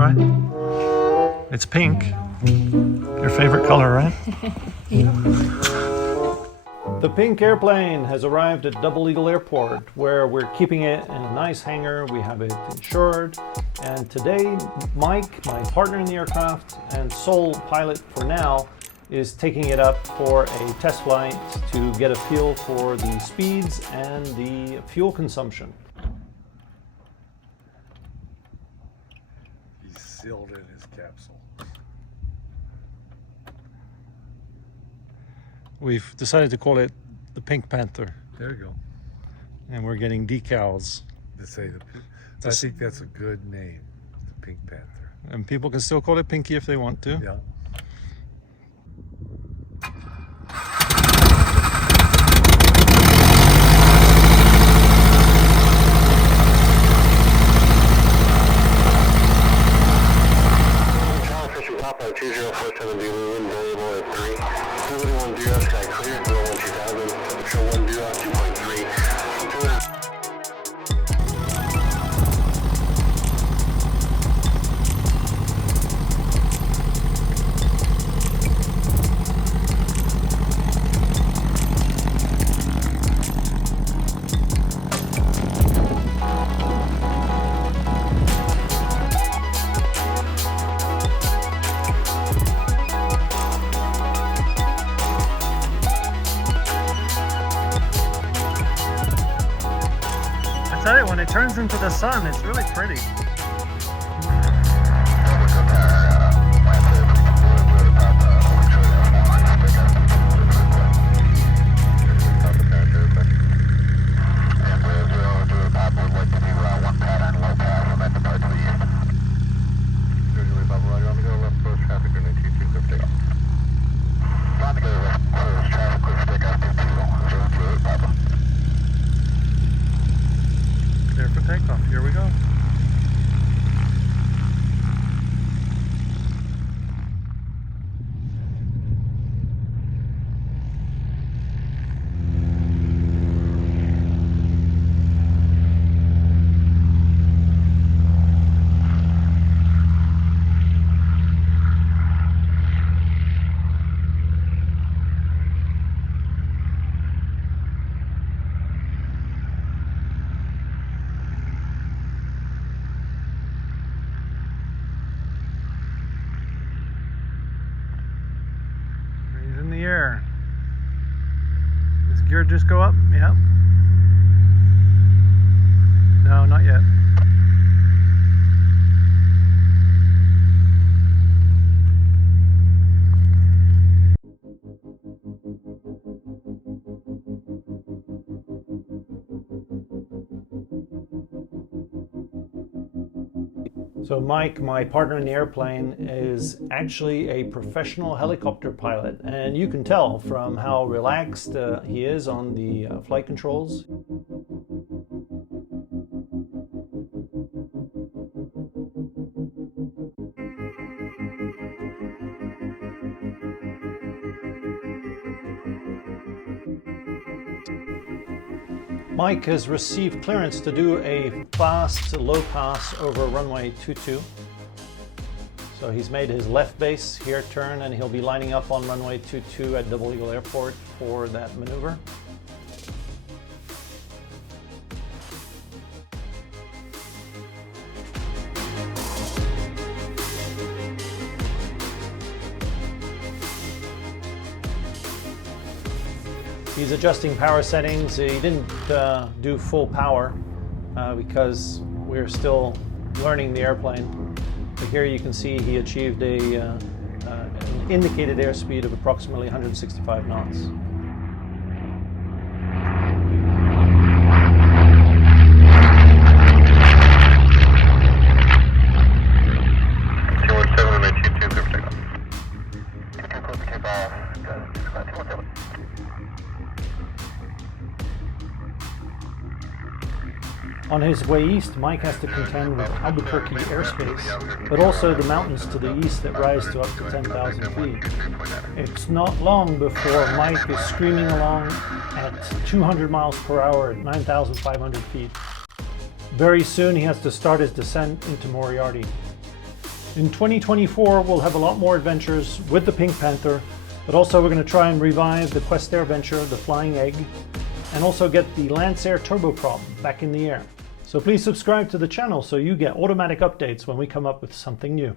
right? It's pink. Your favorite color, right? The Pink airplane has arrived at Double Eagle Airport, where we're keeping it in a nice hangar. We have it insured. And today, Mike, my partner in the aircraft and sole pilot for now, is taking it up for a test flight to get a feel for the speeds and the fuel consumption. He's sealed in his capsule. We've decided to call it the Pink Panther. There you go. And we're getting decals. To say I think that's a good name, the Pink Panther. And people can still call it Pinky if they want to. Yeah. Papa 2047 Zulu, variable at 3. 71 Duo Sky clear, Duo 2000, show 1 Duo 2.3. I tell you, when it turns into the sun, it's really pretty. Clear for takeoff. Here we go. He's in the air. Does gear just go up? Yep. No, not yet. So Mike, my partner in the airplane, is actually a professional helicopter pilot, and you can tell from how relaxed he is on the flight controls. Mike has received clearance to do a fast low pass over runway 22. So he's made his left base here turn, and he'll be lining up on runway 22 at Double Eagle Airport for that maneuver. He's adjusting power settings. He didn't do full power because we're still learning the airplane. But here you can see he achieved an indicated airspeed of approximately 165 knots. On his way east, Mike has to contend with Albuquerque airspace, but also the mountains to the east that rise to up to 10,000 feet. It's not long before Mike is screaming along at 200 miles per hour at 9,500 feet. Very soon he has to start his descent into Moriarty. In 2024, we'll have a lot more adventures with the Pink Panther, but also we're going to try and revive the Quest Air venture, the Flying Egg, and also get the Lancair turboprop back in the air. So please subscribe to the channel so you get automatic updates when we come up with something new.